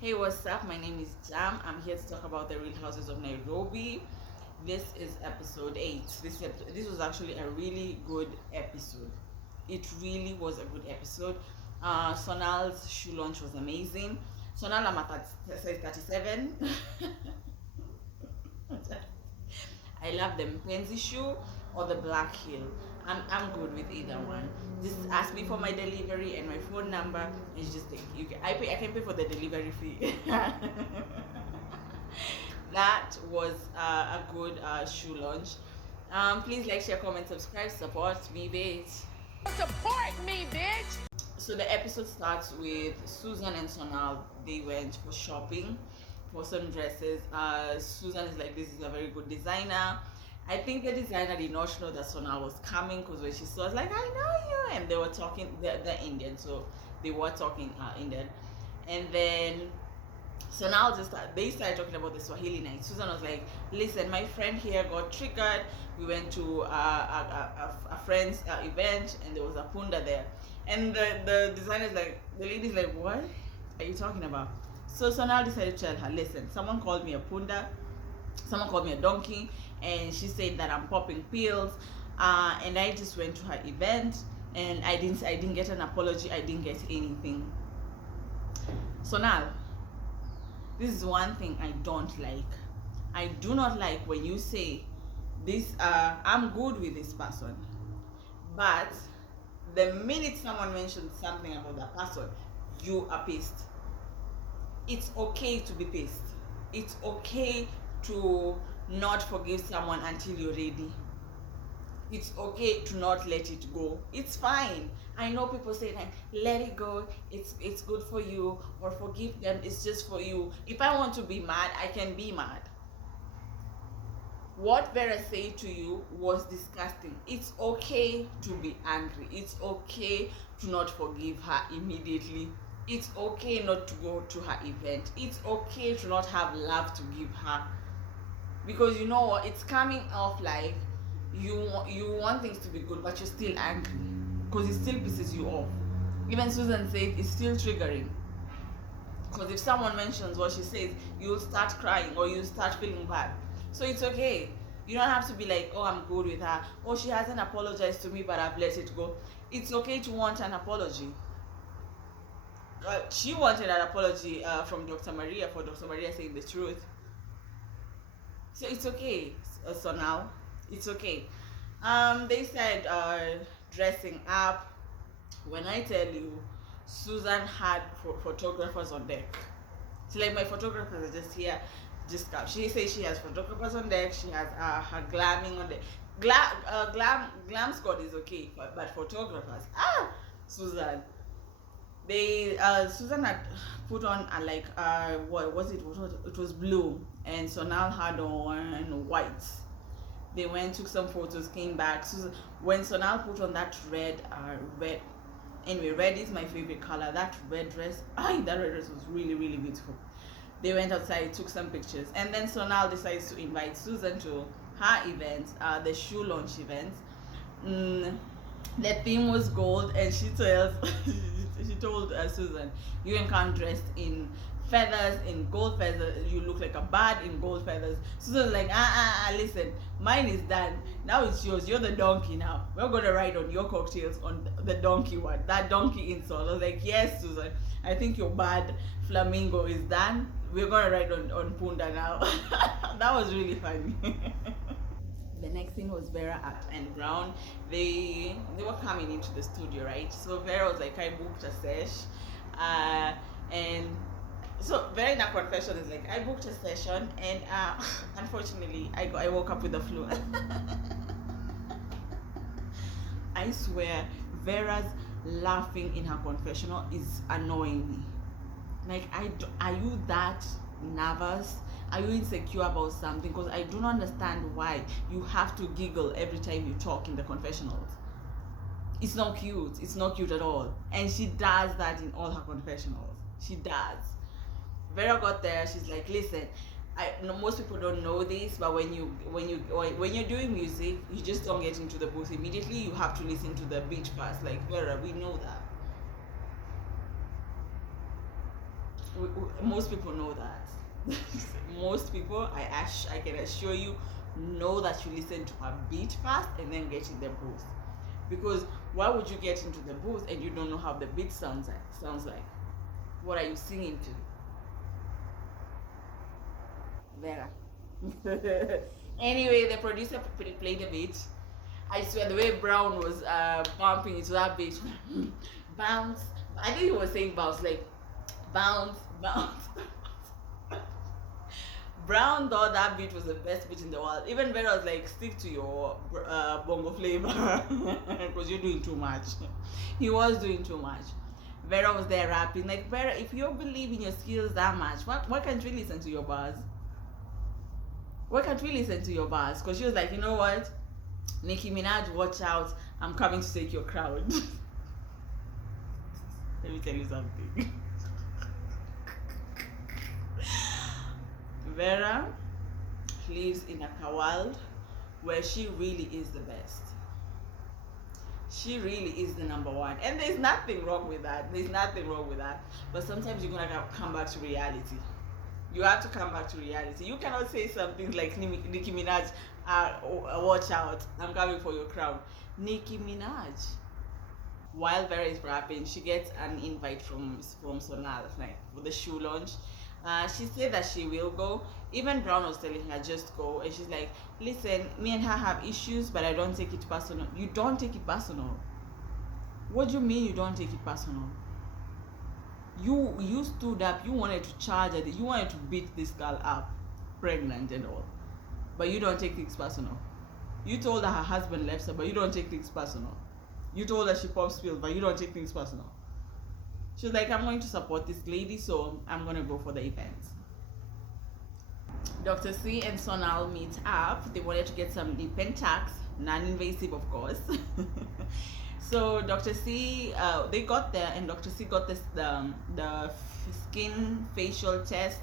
Hey, what's up? My name is Jam. I'm here to talk about the Real Houses of Nairobi. This is episode 8. This was actually a really good episode. It really was a good episode. Sonal's shoe launch was amazing. Sonal, I'm at 37. I love the Mpenzi shoe or the black heel. I'm good with either one. Just ask me for my delivery and my phone number. It's just like I can pay for the delivery fee. That was a good shoe launch. Please like, share, comment, subscribe, support me, bitch. Support me, bitch. So the episode starts with Susan and Sonal. They went for shopping for some dresses. Susan is like, this is a very good designer. I think the designer did not know that Sonal was coming, because when she saw, I was like, I know you. And they were talking, they're Indian, so they were talking Indian. And then Sonal they started talking about the Swahili night. Susan was like, listen, my friend here got triggered. We went to a friend's event, and there was a punda there. And the designer's like, the lady's like, what are you talking about? So Sonal decided to tell her, listen, someone called me a punda, someone called me a donkey, and she said that I'm popping pills, and I just went to her event, and I didn't get an apology, I didn't get anything. Sonal, this is one thing I don't like. I do not like when you say this, I'm good with this person, but the minute someone mentions something about that person, you are pissed. It's okay to be pissed. It's okay to not forgive someone until you're ready. It's okay to not let it go. It's fine. I know people say like, let it go, it's good for you, or forgive them, it's just for you. If I want to be mad, I can be mad. What Vera said to you was disgusting. It's okay to be angry. It's okay to not forgive her immediately. It's okay not to go to her event. It's okay to not have love to give her. Because you know what? It's coming off like you want things to be good, but you're still angry. Because it still pisses you off. Even Susan said it's still triggering. Because if someone mentions what she says, you'll start crying or you'll start feeling bad. So it's okay. You don't have to be like, oh, I'm good with her. Oh, she hasn't apologized to me, but I've let it go. It's okay to want an apology. She wanted an apology from Dr. Maria, for Dr. Maria saying the truth. So it's okay. So now, it's okay. They said dressing up. When I tell you, Susan had photographers on deck. So like, my photographers are just here, just come. She says she has photographers on deck. She has her glamming on deck. Glam squad is okay, but photographers. Susan. Susan had put on what was it? It was blue, and Sonal had on white. They went, took some photos, came back. Susan, when Sonal put on that red. Anyway, red is my favorite color. That red dress, that red dress was really, really beautiful. They went outside, took some pictures, and then Sonal decides to invite Susan to her event, the shoe launch event. The theme was gold, and she told Susan, you can come dressed in feathers, in gold feathers. You look like a bird in gold feathers. Susan's like, listen, mine is done. Now it's yours. You're the donkey now. We're gonna ride on your cocktails on the donkey one. That donkey insult. I was like, yes, Susan. I think your bad flamingo is done. We're gonna ride on Punda now. That was really funny. The next thing was Vera and Brown. They were coming into the studio, right? So Vera was like, I booked a sesh, and so Vera in her confession is like, I booked a session, and unfortunately I woke up with the flu. I swear, Vera's laughing in her confessional is annoying me. Like, are you that nervous? Are you insecure about something? Because I don't understand why you have to giggle every time you talk in the confessionals. It's not cute. It's not cute at all. And she does that in all her confessionals. She does. Vera got there. She's like, listen, I know most people don't know this, but when you're doing music, you just don't get into the booth immediately. You have to listen to the beat first. Like, Vera, we know that. Most people know that. Most people, I can assure you, know that you listen to a beat first and then get in the booth. Because why would you get into the booth and you don't know how the beat sounds like? What are you singing to? Vera. Anyway, the producer played the beat. I swear the way Brown was bumping into that beat, bounce. I think he was saying bounce, like bounce, bounce. Brown thought that beat was the best beat in the world. Even Vera was like, stick to your bongo flavor because you're doing too much. He was doing too much. Vera was there rapping. Like, Vera, if you believe in your skills that much, why can't we listen to your bars? Why can't we listen to your bars? Because she was like, you know what? Nicki Minaj, watch out. I'm coming to take your crowd. Let me tell you something. Vera lives in a world where she really is the best. She really is the number one. And there's nothing wrong with that. There's nothing wrong with that. But sometimes you're going to come back to reality. You have to come back to reality. You cannot say something like Nicki Minaj, watch out, I'm coming for your crown. Nicki Minaj. While Vera is rapping, she gets an invite from Sonal, like for the shoe launch. She said that she will go. Even Brown was telling her just go, and she's like, listen, me and her have issues, but I don't take it personal. You don't take it personal? What do you mean you don't take it personal? You stood up, you wanted to charge her, you wanted to beat this girl up, pregnant and all, but you don't take things personal. You told her husband left her, but you don't take things personal. You told her she pops pills, but you don't take things personal. She was like, I'm going to support this lady, so I'm going to go for the event. Dr. C and Sonal meet up. They wanted to get some lip and tax, non-invasive of course. So Dr. C, they got there, and Dr. C got the skin facial test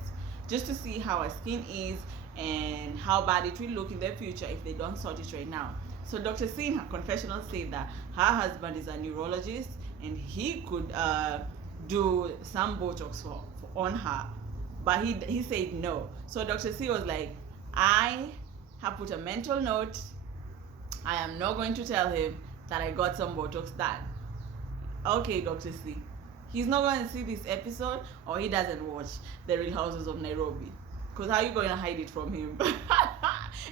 just to see how her skin is and how bad it will look in the future if they don't sort it right now. So Dr. C in her confessional said that her husband is a neurologist and he could do some Botox on her, but he said no. So Dr. C was like, I have put a mental note. I am not going to tell him that I got some Botox done. Okay, Dr. C. He's not going to see this episode, or he doesn't watch The Real Houses of Nairobi. Because how are you going to hide it from him?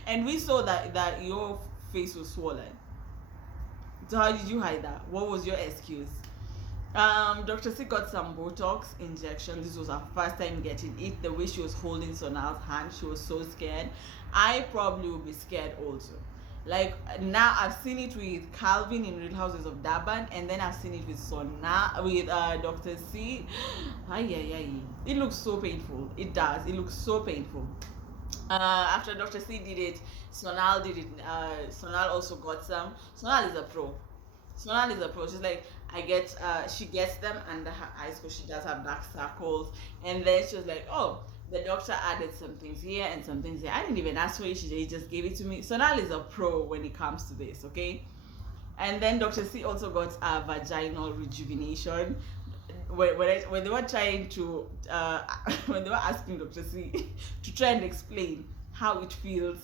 And we saw that your face was swollen. So how did you hide that? What was your excuse? Dr. C got some Botox injection. This was her first time getting it. The way she was holding Sonal's hand, she was so scared. I probably would be scared also. Like, now I've seen it with Calvin in Real Houses of Durban, and then I've seen it with Dr. C. It looks so painful. It does. It looks so painful. After Dr. C did it, Sonal did it. Sonal also got some. Sonal is a pro. She's like, she gets them under her eyes because she does have dark circles. And then she was like, oh, the doctor added some things here and some things here. I didn't even ask for it. She just gave it to me. Sonal is a pro when it comes to this, okay? And then Dr. C also got a vaginal rejuvenation. When they were trying to, when they were asking Dr. C to try and explain how it feels,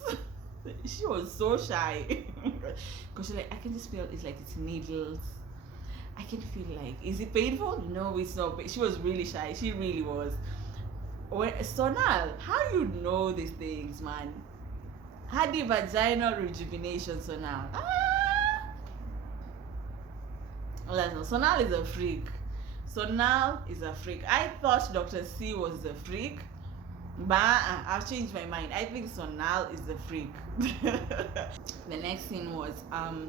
she was so shy. Because she's like, I can just feel it's like it's needles. I can feel like, is it painful? No, it's not. She was really shy. She really was. Sonal, how you know these things, man? Had the vaginal rejuvenation, Sonal. Sonal is a freak. Sonal is a freak. I thought Dr. C was a freak, but I've changed my mind. I think Sonal is a freak. The next scene was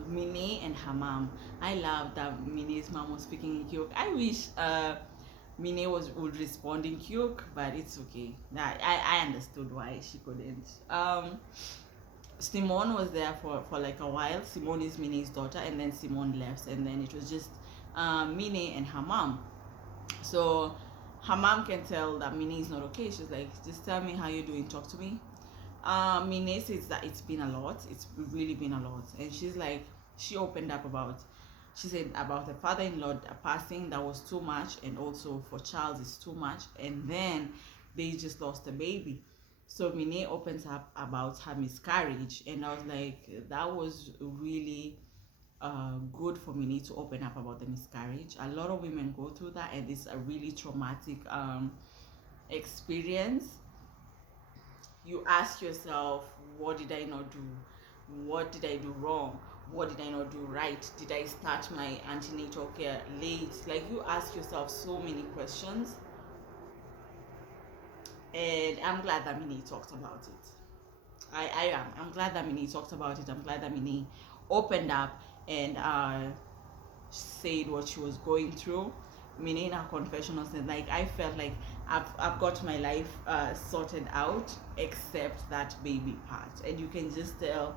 Minnie and her mom. I love that Minnie's mom was speaking in Kyuk. I wish Minnie would respond in Kyuk, but it's okay. I understood why she couldn't. Simone was there for like a while. Simone is Minnie's daughter, and then Simone left, and then it was just Minnie and her mom. So her mom can tell that Minnie is not okay. She's like, just tell me how you're doing, talk to me. Minnie says that it's been a lot. It's really been a lot. And she's like, she opened up about She said about her father-in-law passing, that was too much, and also for Charles it's too much, and then they just lost a baby. So Minnie opens up about her miscarriage, and I was like, that was really good for Minnie to open up about the miscarriage. A lot of women go through that, and it's a really traumatic experience. You ask yourself, what did I not do? What did I do wrong? What did I not do right? Did I start my antenatal care late? Like, you ask yourself so many questions, and I'm glad that Minnie talked about it. I'm glad that Minnie talked about it. I'm glad that Minnie opened up and said what she was going through. Minnie in her confessional said, like, I felt like I've got my life sorted out except that baby part, and you can just tell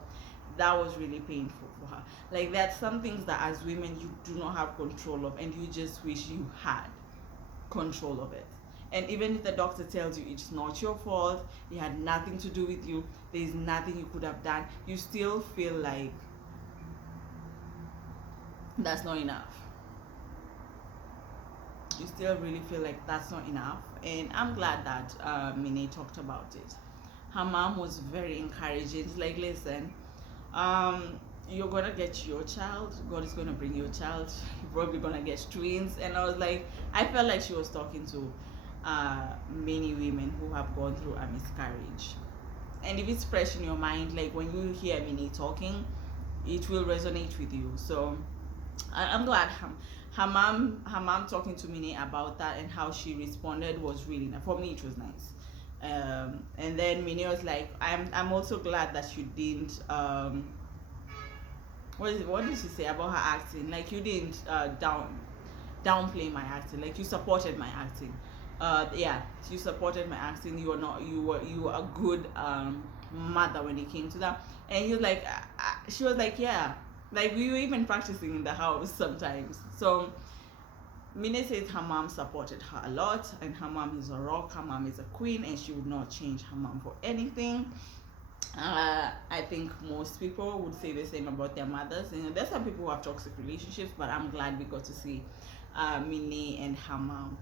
that was really painful for her. Like, that's some things that as women you do not have control of, and you just wish you had control of it. And even if the doctor tells you it's not your fault, it had nothing to do with you, there's nothing you could have done, you still feel like that's not enough. You still really feel like that's not enough. And I'm glad that Minnie talked about it. Her mom was very encouraging. It's like, listen, you're gonna get your child, God is gonna bring your child, you're probably gonna get twins. And I was like, I felt like she was talking to many women who have gone through a miscarriage. And if it's fresh in your mind, like when you hear Minnie talking, it will resonate with you. So I'm glad her mom talking to Minnie about that and how she responded was really nice. For me, it was nice. And then Minnie was like, I'm also glad that you didn't what did she say about her acting? Like, you didn't downplay my acting. Like, you supported my acting. Yeah, you supported my acting. You were a good mother when it came to that. And he was like, she was like, yeah, like we were even practicing in the house sometimes. So Minnie says her mom supported her a lot, and her mom is a rock, her mom is a queen, and she would not change her mom for anything. I think most people would say the same about their mothers. You know, there's some people who have toxic relationships, but I'm glad we got to see Minnie and her mom.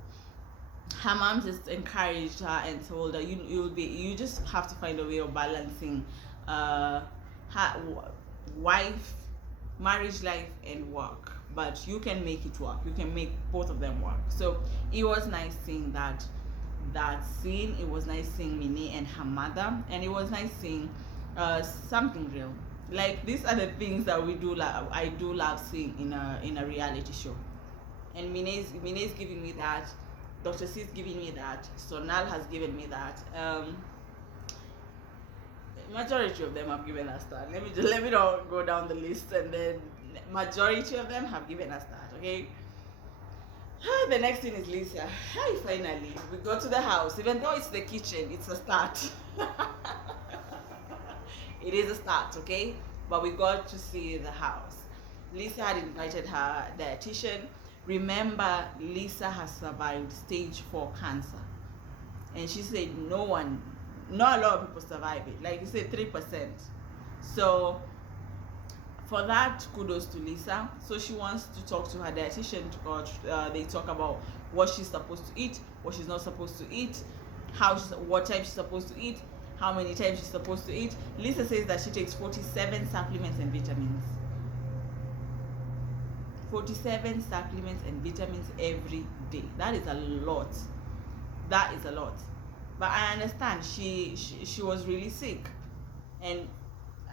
Her mom just encouraged her and told her, you just have to find a way of balancing her wife, marriage life, and work. But you can make it work. You can make both of them work. So it was nice seeing that scene. It was nice seeing Minnie and her mother, and it was nice seeing something real. Like, these are the things that we do. I do love seeing in a reality show. And Minnie's giving me that. Dr. C's giving me that. Sonal has given me that. Majority of them have given us that. Let me not go down the list, and then majority of them have given us that. Okay. The next thing is Lisa. Hi, finally we got to the house. Even though it's the kitchen, it's a start. It is a start, okay? But we got to see the house. Lisa had invited her dietitian. Remember, Lisa has survived stage 4 cancer, and she said not a lot of people survive it. Like you said, 3%. So for that, kudos to Lisa. So she wants to talk to her dietitian. They talk about what she's supposed to eat, what she's not supposed to eat, what time she's supposed to eat, how many times she's supposed to eat. Lisa says that she takes 47 supplements and vitamins. 47 supplements and vitamins every day. That is a lot. That is a lot. But I understand she was really sick, and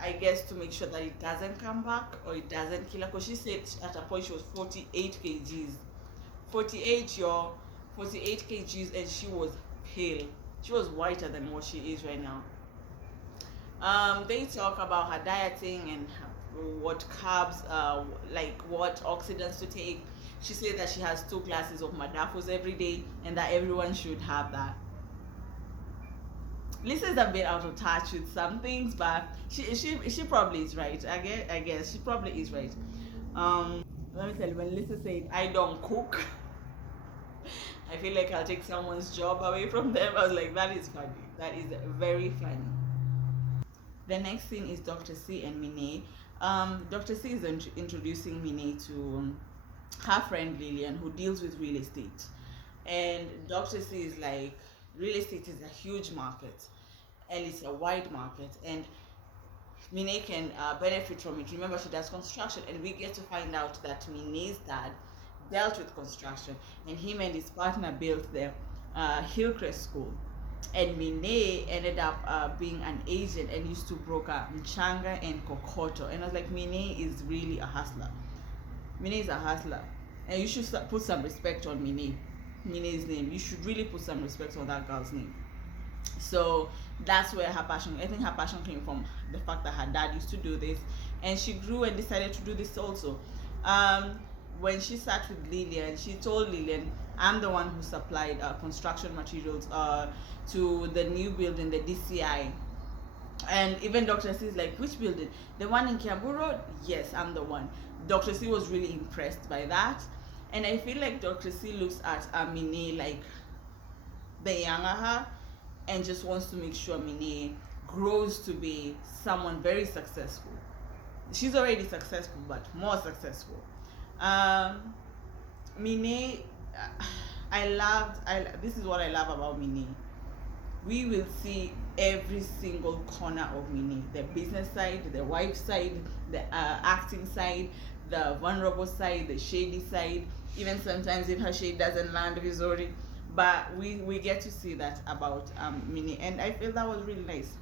I guess to make sure that it doesn't come back or it doesn't kill her, because she said at a point she was 48 kgs. 48 kgs, and she was pale. She was whiter than what she is right now. They talk about her dieting and what carbs, like what oxidants to take. She said that she has 2 glasses of Madafos every day, and that everyone should have that. Lisa's a bit out of touch with some things, but she probably is right. I guess she probably is right. Let me tell you, when Lisa said I don't cook, I feel like I'll take someone's job away from them. I was like, that is funny. That is very funny. The next scene is Dr. C and Minnie. Dr. C is introducing Minnie to her friend Lillian, who deals with real estate. And Dr. C is like, real estate is a huge market and it's a wide market, and Minnie can benefit from it. Remember, she does construction, and we get to find out that Minnie's dad dealt with construction, and him and his partner built the Hillcrest School. And Minnie ended up being an agent and used to broker mchanga and kokoto. And I was like, Minnie is really a hustler. Minnie is a hustler, and you should put some respect on Minnie's name. You should really put some respect on that girl's name. So that's where I think her passion came from, the fact that her dad used to do this, and she grew and decided to do this also. When she sat with Lillian, she told Lillian, I'm the one who supplied construction materials to the new building, the DCI. And even Dr. C is like, which building? The one in Kiambu Road? Yes, I'm the one. Dr. C was really impressed by that. And I feel like Dr. C looks at Minnie like the younger her, and just wants to make sure Minnie grows to be someone very successful. She's already successful, but more successful. Minnie, this is what I love about Minnie. We will see every single corner of Minnie: the business side, the wife side, the acting side, the vulnerable side, the shady side. Even sometimes if her shade doesn't land visually, but we get to see that about Minnie, and I feel that was really nice.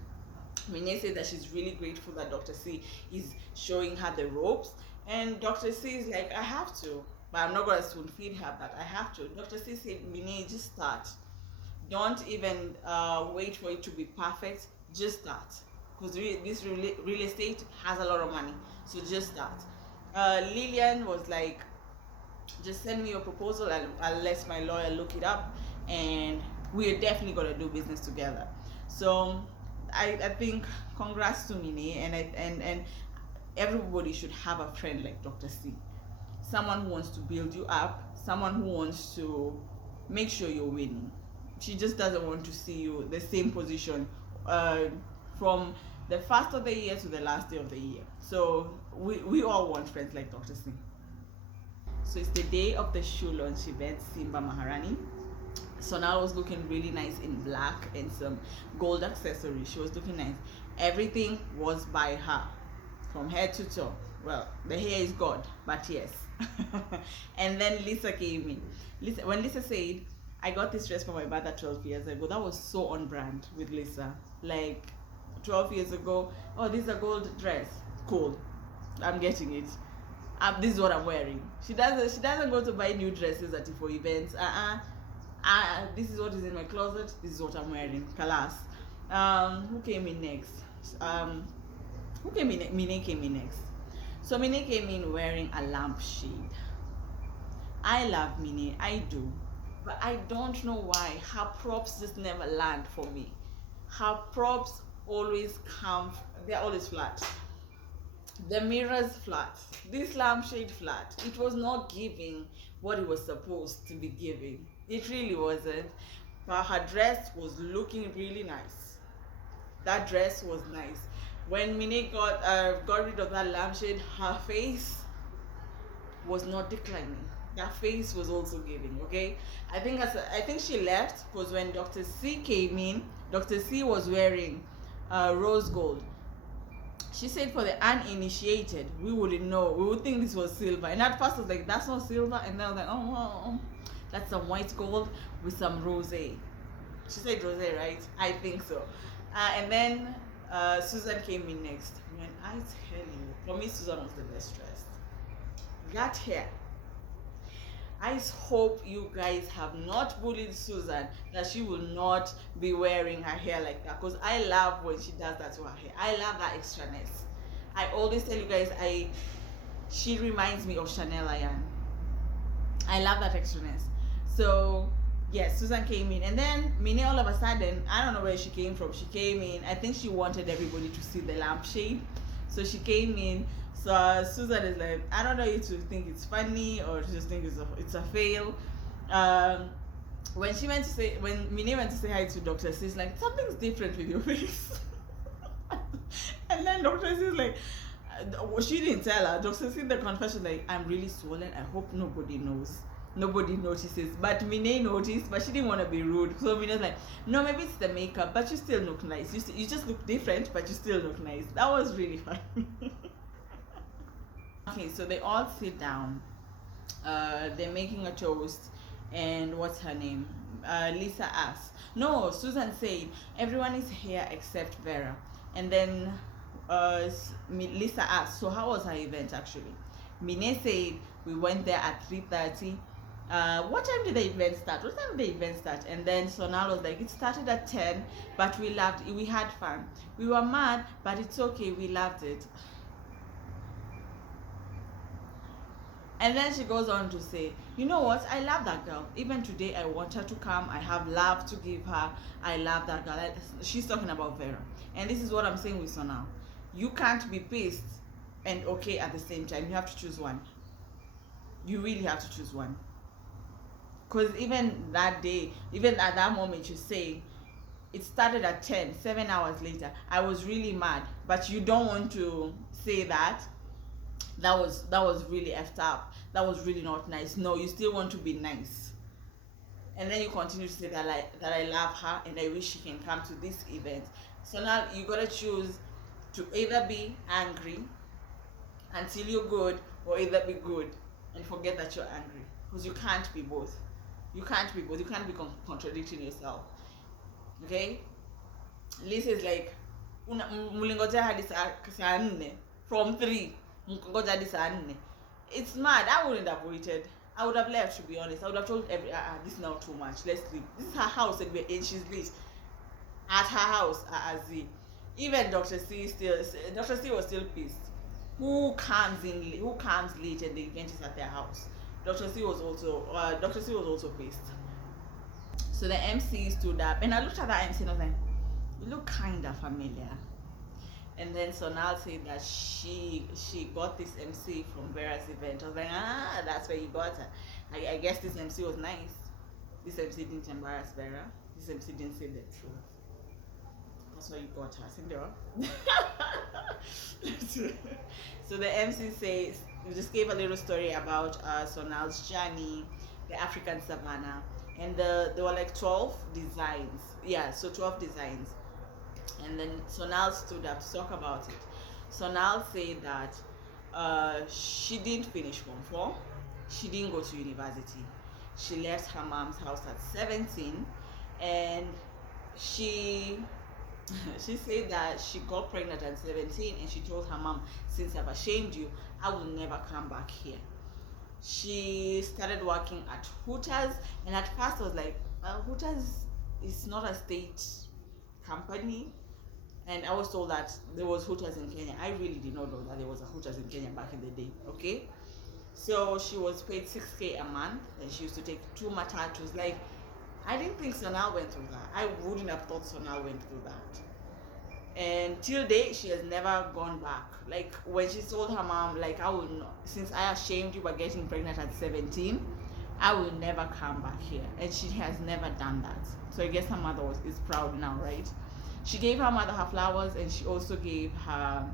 Minnie said that she's really grateful that Dr. C is showing her the ropes, and Dr. C is like, I have to, but I'm not going to spoon feed her, but I have to. Dr. C said, Minnie, just start. Don't even wait for it to be perfect. Just start, because this real estate has a lot of money, so just start. Lillian was like, just send me your proposal, and I'll let my lawyer look it up, and we're definitely going to do business together. So I think congrats to Minnie, and everybody should have a friend like Dr. C. Someone who wants to build you up, someone who wants to make sure you're winning. She just doesn't want to see you the same position from the first of the year to the last day of the year. So we all want friends like Dr. C. So it's the day of the shoe launch event, Simba Maharani. Sonal was looking really nice in black and some gold accessories. She was looking nice. Everything was by her, from head to toe. Well, the hair is God, but yes. And then Lisa came in. When Lisa said, I got this dress for my mother 12 years ago, that was so on brand with Lisa. Like 12 years ago, oh, this is a gold dress. Cool. I'm getting it. This is what I'm wearing. She doesn't go to buy new dresses for events. This is what is in my closet. This is what I'm wearing. Kalas. Who came in next? Minnie came in next. So Minnie came in wearing a lampshade. I love Minnie, I do, but I don't know why her props just never land for me. Her props always they're always flat. The mirrors flat, this lampshade flat. It was not giving what it was supposed to be giving. It really wasn't. But her dress was looking really nice. That dress was nice. When Minnie got rid of that lampshade, her face was not declining. That face was also giving. Okay, I think she left because when Dr. C came in, Dr. C was wearing rose gold. She said for the uninitiated, we wouldn't know. We would think this was silver. And at first I was like, that's not silver. And then I was like, oh, that's some white gold with some rosé. She said rosé, right? I think so. And then Susan came in next. When I tell you, for me, Susan was the best dressed. That hair. I hope you guys have not bullied Susan that she will not be wearing her hair like that, because I love when she does that to her hair. I love that extraness. I always tell you guys, she reminds me of Chanel Ayan. I love that extraness. So yes, Susan came in, and then Minnie all of a sudden, I don't know where she came from. She came in, I think she wanted everybody to see the lampshade, so she came in. So Susan is like, I don't know you to think it's funny or just think it's a fail. When Minnie went to say hi to Dr. C, she's like, something's different with your face. And then Dr. C is like, She didn't tell her. Doctor in the confession, like, I'm really swollen. I hope nobody knows. Nobody notices. But Minnie noticed, but she didn't want to be rude. So Minnie's like, no, maybe it's the makeup, but you still look nice. You just look different, but you still look nice. That was really fun. Okay, so they all sit down. They're making a toast, and what's her name? Lisa asks. No, Susan said everyone is here except Vera. And then Lisa asked, so how was her event actually? Minnie said we went there at 3:30. What time did the event start? What time did the event start? And then Sonal was like, it started at 10, but we loved it. We had fun. We were mad, but it's okay. We loved it. And then she goes on to say, you know what? I love that girl. Even today, I want her to come. I have love to give her. I love that girl. She's talking about Vera. And this is what I'm saying with Sonal. You can't be pissed and okay at the same time. You have to choose one. You really have to choose one. Because even that day, even at that moment, you say, it started at 10, 7 hours later. I was really mad. But you don't want to say that. That was really effed up. That was really not nice. No, you still want to be nice. And then you continue to say that I love her and I wish she can come to this event. So now you gotta choose to either be angry until you're good, or either be good and forget that you're angry. Because you can't be both. You can't be both. You can't be contradicting yourself. Okay? Lisa is like, mulingoja hadi saa 4 from 3. It's mad. I wouldn't have waited. I would have left, to be honest. I would have told this is now too much. Let's leave. This is her house and she's late. At her house, even Dr. C was still pissed. Who comes late and the event is at their house? Dr. C was also pissed. So the MC stood up and I looked at the MC and I was like, you look kinda familiar. And then Sonal said that she got this MC from Vera's event. I was like, that's where you got her. I guess this MC was nice. This MC didn't embarrass Vera. This MC didn't say the truth. That's why you got her, Cinderella. So the MC says, we just gave a little story about Sonal's journey, the African savannah, and there were like 12 designs. Yeah, so 12 designs. And then Sonal stood up to talk about it. Sonal said that she didn't finish Form 4. She didn't go to university. She left her mom's house at 17, and she said that she got pregnant at 17 and she told her mom, since I've ashamed you, I will never come back here. She started working at Hooters, and at first I was like, Hooters is not a state company. And I was told that there was Hooters in Kenya. I really did not know that there was a Hooters in Kenya back in the day, okay? So she was paid 6K a month, and she used to take 2 matatus. Like, I didn't think Sonal went through that. I wouldn't have thought Sonal went through that. And till date, she has never gone back. Like, when she told her mom, like, I will not, since I ashamed you by getting pregnant at 17, I will never come back here. And she has never done that. So I guess her mother is proud now, right? She gave her mother her flowers, and she also gave her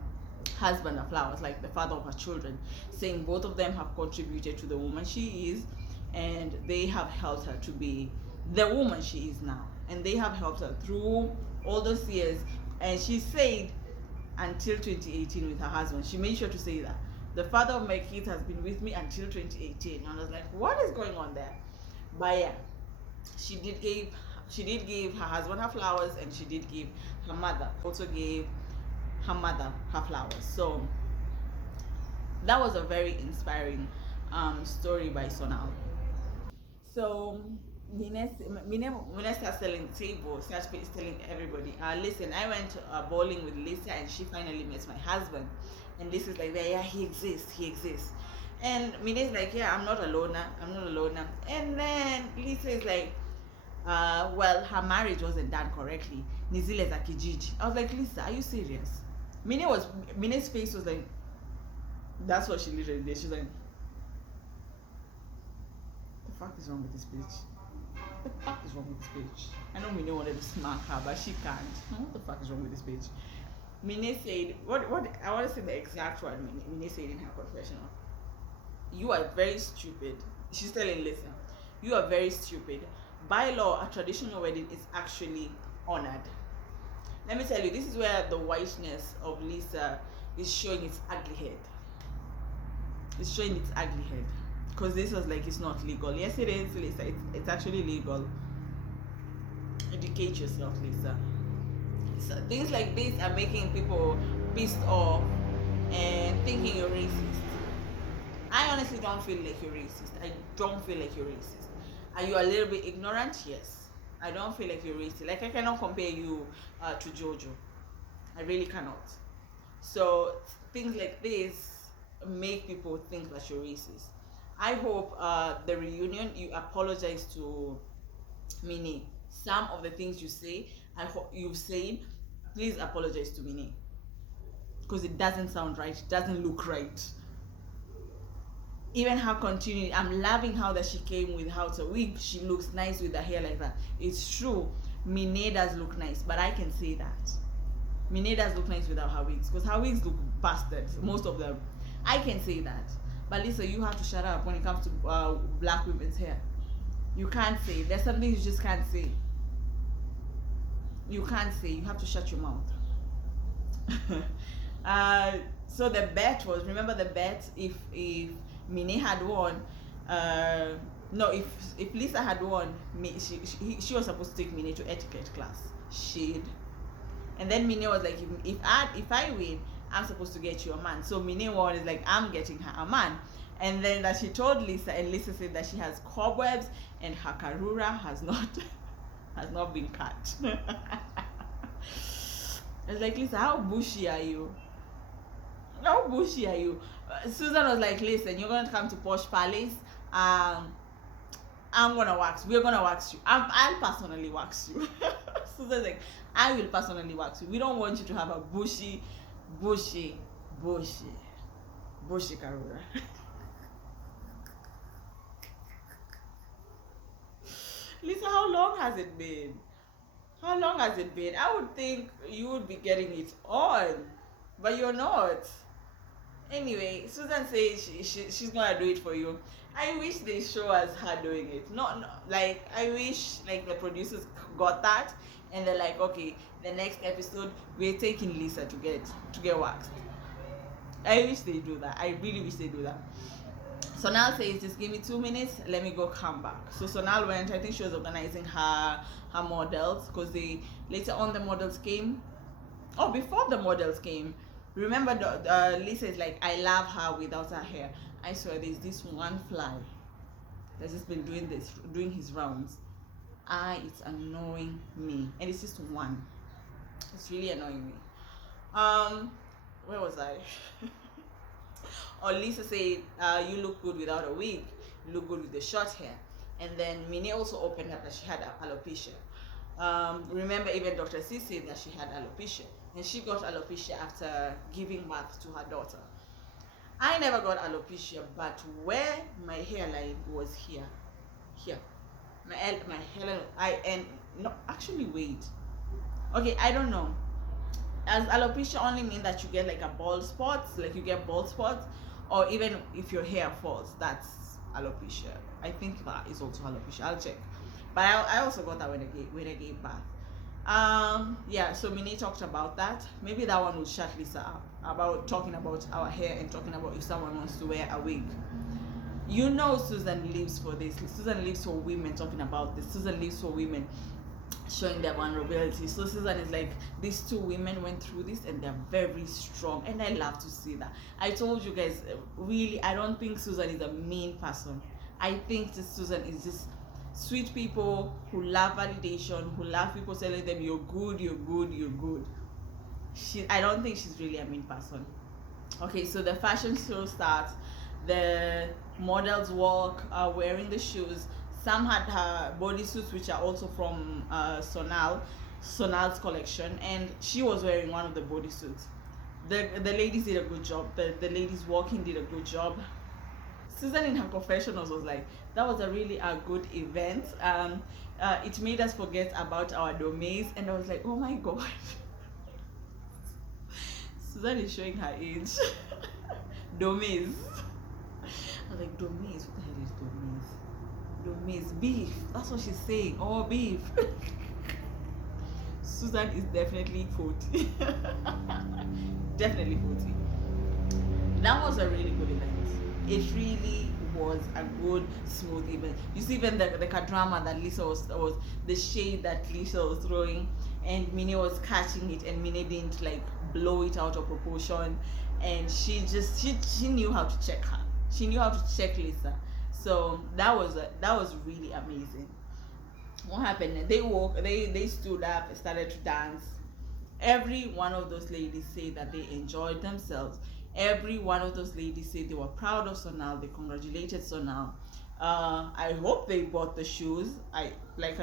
husband her flowers, like the father of her children, saying both of them have contributed to the woman she is, and they have helped her to be the woman she is now. And they have helped her through all those years. And she said until 2018 with her husband, she made sure to say that the father of my kids has been with me until 2018. And I was like, what is going on there? But yeah, she did give her husband her flowers, and she did give her mother, also gave her mother her flowers. So that was a very inspiring story by Sonal. So Minnie starts selling the table, starts telling everybody, listen, I went bowling with Lisa and she finally met my husband. And Lisa's like, yeah, he exists. And Minnie's like, yeah, I'm not a loner. And then Lisa is like, well, her marriage wasn't done correctly. Nizile za kijiji. I was like, Lisa, are you serious? Minnie's face was like, that's what she literally did. She's like, the fuck is wrong with this bitch? The fuck is wrong with this bitch? I know Minnie wanted to smack her, but she can't. What the fuck is wrong with this bitch? Minnie said, what I want to say the exact word Minnie said in her confessional. You are very stupid. She's telling Lisa, you are very stupid. By law, a traditional wedding is actually honored. Let me tell you, this is where the whiteness of Lisa is showing its ugly head. It's showing its ugly head. Because this was like, it's not legal. Yes, it is, Lisa. It's actually legal. Educate yourself, Lisa. So things like this are making people pissed off and thinking you're racist. I honestly don't feel like you're racist. I don't feel like you're racist. Are you a little bit ignorant? Yes. I don't feel like you're racist. Like, I cannot compare you to Jojo. I really cannot. So things like this make people think that you're racist. I hope the reunion, you apologize to Minnie. Some of the things you say, I hope you've said, please apologize to Minnie. Because it doesn't sound right. It doesn't look right. Even her continuing, I'm loving how that she came with how to wig. She looks nice with her hair like that. It's true, Minnie does look nice, but I can say that Minnie does look nice without her wigs, because her wigs look bastards, most of them. I can say that. But Lisa, you have to shut up when it comes to black women's hair. You can't say. There's something you just can't say. You can't say. You have to shut your mouth. So the bet was, remember the bet, if Minnie had won, no, if Lisa had won, she was supposed to take Minnie to etiquette class. She'd. And then Minnie was like, if I win, I'm supposed to get you a man. So Minnie won is like, I'm getting her a man. And then that she told Lisa, and Lisa said that she has cobwebs and her karura has not been cut. I was like, Lisa, how bushy are you? How bushy are you? Susan was like, listen, you're going to come to Posh Palace. I'm going to wax. We're going to wax you. I'll personally wax you. Susan's like, I will personally wax you. We don't want you to have a bushy karura. Lisa, how long has it been? How long has it been? I would think you would be getting it on, but you're not. Anyway, Susan says she's gonna do it for you. I wish they show us her doing it. Not like, I wish like the producers got that and they're like, okay, the next episode we're taking Lisa to get waxed. I wish they do that. I really wish they do that. Sonal says, just give me 2 minutes, let me go come back. So Sonal went, I think she was organizing her models, because they later on the models came. Oh, before the models came, remember Lisa is like, I love her without her hair. I swear there's this one fly that's just been doing his rounds. It's annoying me, and it's just one. It's really annoying me. Where was I? Or Lisa said, you look good without a wig, you look good with the short hair. And then Minnie also opened up that she had alopecia. Remember, even Dr. C said that she had alopecia, and she got alopecia after giving birth to her daughter. I never got alopecia, but where my hairline was here, my hairline, actually wait. Okay, I don't know. Does alopecia only mean that you get like a bald spots, like you get bald spots, or even if your hair falls, that's alopecia? I think that is also alopecia. I'll check. But I also got that when I gave birth. Yeah, so Minnie talked about that. Maybe that one will shut Lisa up about talking about our hair and talking about if someone wants to wear a wig. You know, Susan lives for this. Susan lives for women talking about this. Susan lives for women showing their vulnerability. So Susan is like, these two women went through this and they're very strong, and I love to see that. I told you guys, really, I don't think Susan is a mean person. I think this Susan is just sweet people who love validation, who love people telling them you're good. I don't think she's really a mean person. Okay, so the fashion show starts. The models walk, wearing the shoes. Some had her bodysuits, which are also from Sonal's collection, and she was wearing one of the bodysuits. The ladies did a good job. The ladies walking did a good job. Susan in her confessionals was like, that was a good event. It made us forget about our domains, and I was like, oh my god. Susan is showing her age. Domaze. I'm like, Domaze? What the hell is Domaze? Domaze. Beef. That's what she's saying. Oh, beef. Susan is definitely 40. Definitely 40. That was a really good event. It really was a good, smooth event. You see, even the drama that Lisa was the shade that Lisa was throwing, and Minnie was catching it, and Minnie didn't like blow it out of proportion, and she knew how to check her. She knew how to check Lisa. So that was really amazing. What happened? They stood up, started to dance. Every one of those ladies say that they enjoyed themselves. Every one of those ladies say they were proud of Sonal. They congratulated Sonal. I hope they bought the shoes. I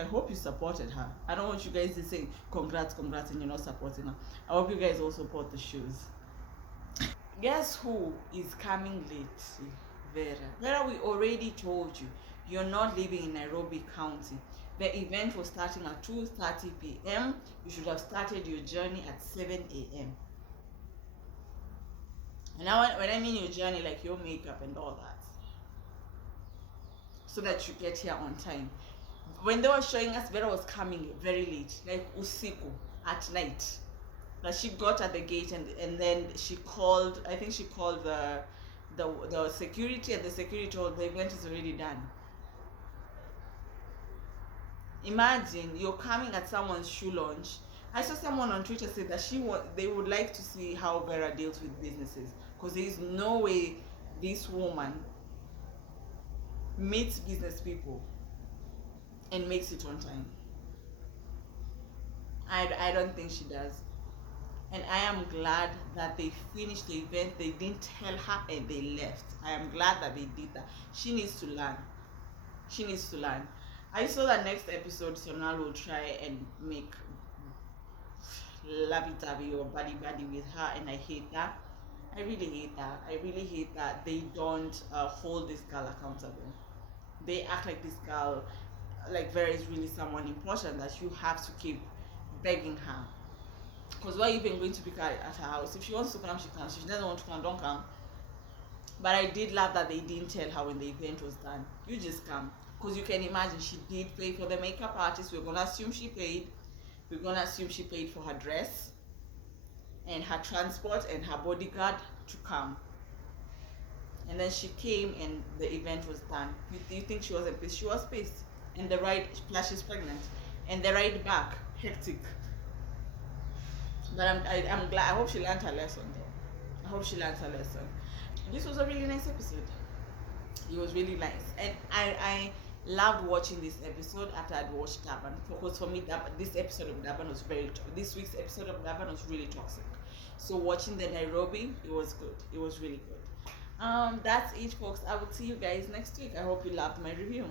hope you supported her. I don't want you guys to say congrats, congrats, and you're not supporting her. I hope you guys also bought the shoes. Guess who is coming late? Vera. Vera, we already told you, you're not living in Nairobi County. The event was starting at 2:30 p.m. You should have started your journey at 7 a.m. And now, when I mean your journey, like your makeup and all that, so that you get here on time. When they were showing us, Vera was coming very late, like usiku, at night. Like she got at the gate, and then she called. I think she called the security, and the security told the event is already done. Imagine you're coming at someone's shoe launch. I saw someone on Twitter say that they would like to see how Vera deals with businesses, because there is no way this woman meets business people and makes it on time. I don't think she does. And I am glad that they finished the event. They didn't tell her and they left. I am glad that they did that. She needs to learn. She needs to learn. I saw that next episode Sonal will try and make lovey-dovey or buddy-buddy with her, and I hate that. I really hate that. I really hate that they don't hold this girl accountable. They act like this girl, like Vera is really someone important that you have to keep begging her. Because why are you even going to pick her at her house? If she wants to come, she can. If she doesn't want to come, don't come. But I did love that they didn't tell her when the event was done. You just come. Because you can imagine she did pay for the makeup artist. We're going to assume she paid. We're going to assume she paid for her dress and her transport and her bodyguard to come. And then she came and the event was done. You think she wasn't pissed? She was pissed. And the ride, plus she's pregnant. And the ride back, hectic. But I'm glad. I hope she learned her lesson though. I hope she learned her lesson. This was a really nice episode. It was really nice. And I loved watching this episode after I'd watched Durban. Because for me, this episode of Durban was this week's episode of Durban was really toxic. So watching the Nairobi, it was good. It was really good. That's it, folks. I will see you guys next week. I hope you loved my review.